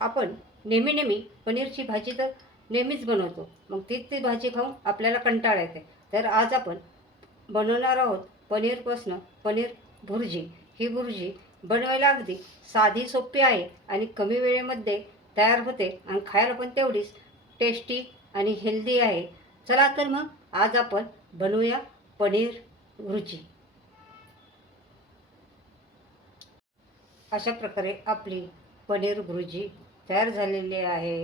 आपण नेहमी नेहमी पनीरची भाजी तर नेहमीच बनवतो. मग तीच ती भाजी खाऊन आपल्याला कंटाळा येते. तर आज आपण बनवणार आहोत पनीरपासनं पनीर भुर्जी. ही भुर्जी बनवायला अगदी साधी सोपी आहे आणि कमी वेळेमध्ये तयार होते आणि खायला पण तेवढीच टेस्टी आणि हेल्दी आहे. चला तर मग आज आपण बनवूया पनीर भुर्जी. अशा प्रकारे आपली पनीर भुर्जी तयार झालेली आहे.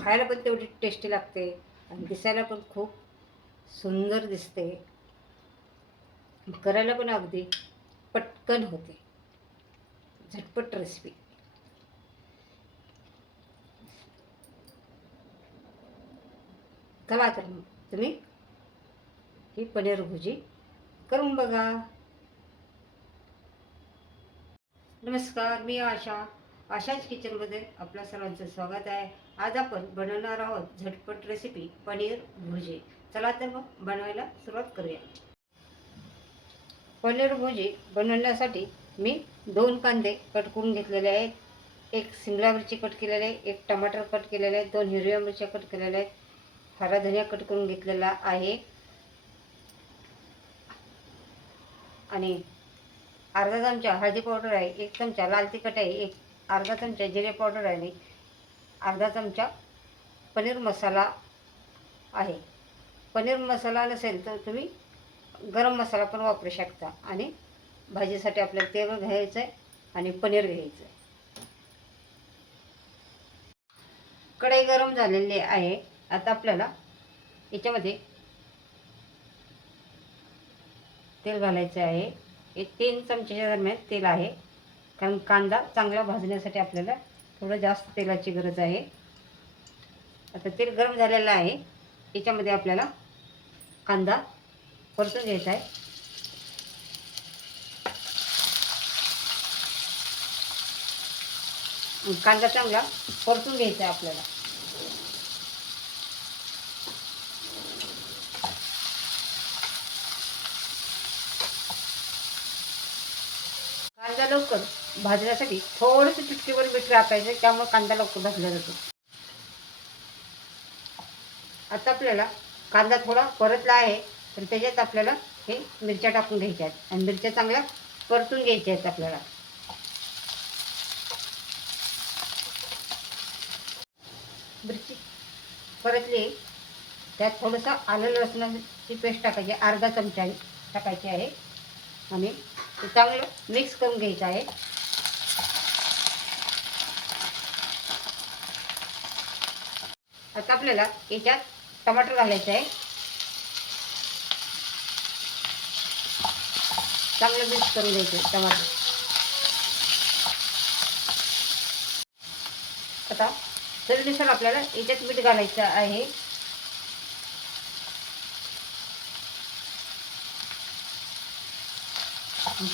खायला पण तेवढी टेस्टी लागते आणि दिसायला पण खूप सुंदर दिसते. करायला पण अगदी पटकन होते. झटपट रेसिपी चला तर मग तुम्ही ही पनीर भुजी करून बघा. नमस्कार मी आशा. अशाच किचनमध्ये आपल्या सर्वांचं स्वागत आहे. आज आपण बनवणार आहोत झटपट रेसिपी पनीर भुर्जी. चला तर मग बनवायला सुरुवात करूया. पनीर भुर्जी बनवण्यासाठी मी दोन कांदे कट करून घेतलेले आहेत. एक सिमला मिरची कट केलेली आहे एक टमाटर कट केलेले आहे दोन हिरव्या मिरच्या कट केलेल्या आहेत. हरा धनिया कट करून घेतलेला आहे. आणि अर्धा चमचा हळदी पावडर आहे एक चमचा लाल तिखट आहे एक अर्धा चमचा जिरे पावडर आहे आणि अर्धा चमचा पनीर मसाला आहे. पनीर मसाला नसेल तर तुम्ही गरम मसाला पण वापरू शकता आणि भाजीसाठी आपल्याला तेल घ्यायचं आहे आणि पनीर घ्यायचं आहे कढई गरम झालेली आहे. आता आपल्याला याच्यामध्ये तेल घालायचं आहे. हे तीन चमच्याच्या दरम्यान तेल आहे. कारण कांदा चांगला भाजण्यासाठी आपल्याला थोडं जास्त तेलाची गरज आहे. आता तेल गरम झालेलं आहे. याच्यामध्ये आपल्याला कांदा परतून घ्यायचा आहे. कांदा चांगला परतून घ्यायचा आहे आपल्याला. कांदा लवकर भाजण्यासाठी थोडंसं चुटकीवर मीठ टाकायचं त्यामुळे कांदा लवकर भाजला जातो. आता आपल्याला कांदा थोडा परतला आहे तर त्याच्यात आपल्याला हे मिरच्या टाकून घ्यायच्या आहेत. आणि मिरच्या चांगल्या परतून घ्यायच्या आहेत आपल्याला. मिरची परतली त्यात थोडंसं आलं लसणाची पेस्ट टाकायची अर्धा चमचा टाकायची आहे. आणि चांगलं मिक्स करून घ्यायचं आहे. आता आपल्याला याच्यात टमाटर घालायचं आहे. चांगलं मिक्स करून द्यायचे टमाटर. आता चवीनुसार आपल्याला याच्यात मीठ घालायचं आहे.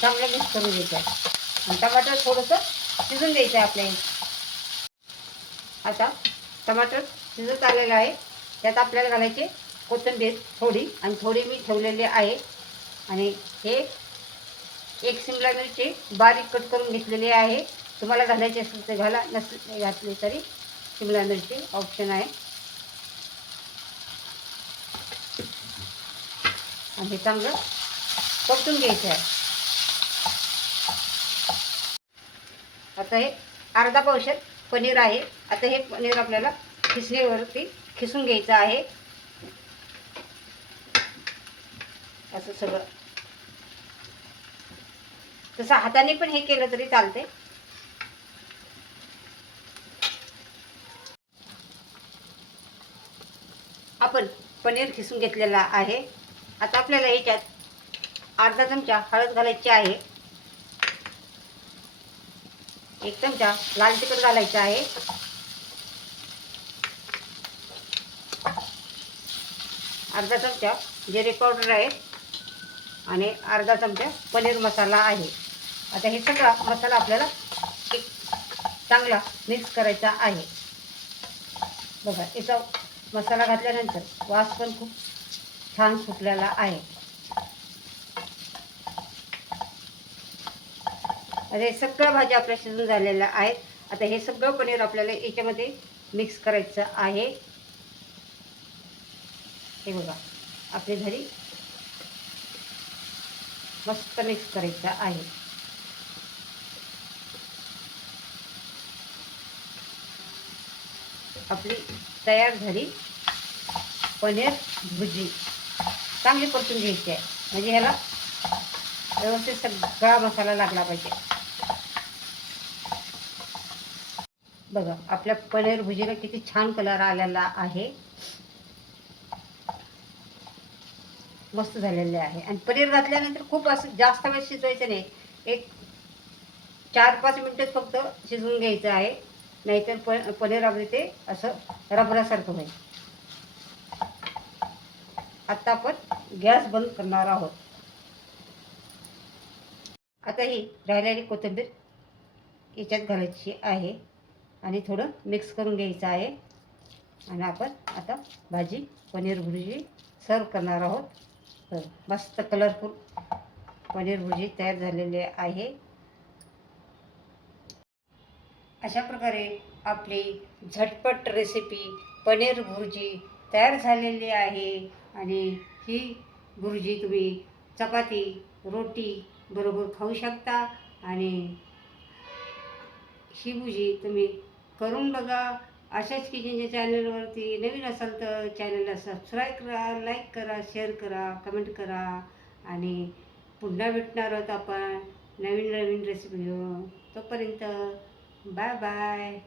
चांगलं मिक्स करून घ्यायचं आहे. टमाटर थोडंसं शिजून द्यायचं आहे आपल्या आता टमाटर शिजत आलेलं आहे. त्यात आपल्याला घालायचे कोथिंबीर थोडी आणि थोडी मी ठेवलेली आहे. आणि हे एक शिमला मिरची बारीक कट करून घेतलेली आहे. तुम्हाला घालायची असेल तर घाला नस घातली तरी शिमला मिरची ऑप्शन आहे. आणि हे चांगलं परतून घ्यायचं आहे. आता हे अर्धा पावशात पनीर आहे. आता हे पनीर आपल्याला खिसणीवरती खिसून घ्यायचं आहे. असं सगळं. तसं हाताने पण हे केलं तरी चालते आपण पनीर खिसून घेतलेला आहे. आता आपल्याला याच्यात अर्धा चमचा हळद घालायची आहे. एक चमचा लाल तिखट घालायचं आहे. अर्धा चमचा जिरे पावडर आहे आणि अर्धा चमचा पनीर मसाला आहे. आता हे सगळा मसाला आपल्याला एक चांगला मिक्स करायचा आहे. बघा याचा मसाला घातल्यानंतर वास पण खूप छान सुटलेला आहे. आता हे सगळ्या भाज्या आपल्या शिजून झालेल्या आहेत. आता हे सगळं पनीर आपल्याला याच्यामध्ये मिक्स करायचं आहे. हे बघा आपली घरी मस्त मिक्स करायचं आहे. आपली तयार झाली पनीर भुजी चांगली परतून घ्यायची आहे. म्हणजे ह्याला व्यवस्थित सगळा मसाला लागला पाहिजे. बघा आपल्या पनीर भुजीला किती छान कलर आलेला आहे. मस्त झालेले आहे. आणि पनीर घातल्यानंतर खूप असं जास्त वेळ शिजवायचं नाही. एक चार पाच मिनटं फक्त शिजवून घ्यायचं आहे. नाहीतर प पनीर अगदी ते असं रबरासारखं होईल. आत्ता आपण गॅस बंद करणार आहोत. आता ही राहिलेली कोथिंबीर याच्यात घालायची आहे. आणि थोडं मिक्स करून घ्यायचं आहे. आणि आपण आता भाजी पनीर भुर्जी सर्व करणार आहोत. मस्त कलरफुल पनीर भुजी तयार झालेली आहे. अशा प्रकारे आपली झटपट रेसिपी पनीर भुर्जी तयार झालेली आहे आणि ही भुर्जी तुम्ही चपाती रोटी बरोबर खाऊ शकता आणि ही भुजी तुम्ही करून बघा. अशाच किचनच्या चॅनलवरती नवीन असाल तर चॅनलला सबस्क्राईब करा लाईक करा शेअर करा कमेंट करा. आणि पुन्हा भेटणार आहोत आपण नवीन नवीन रेसिपी घेऊन. तोपर्यंत बाय बाय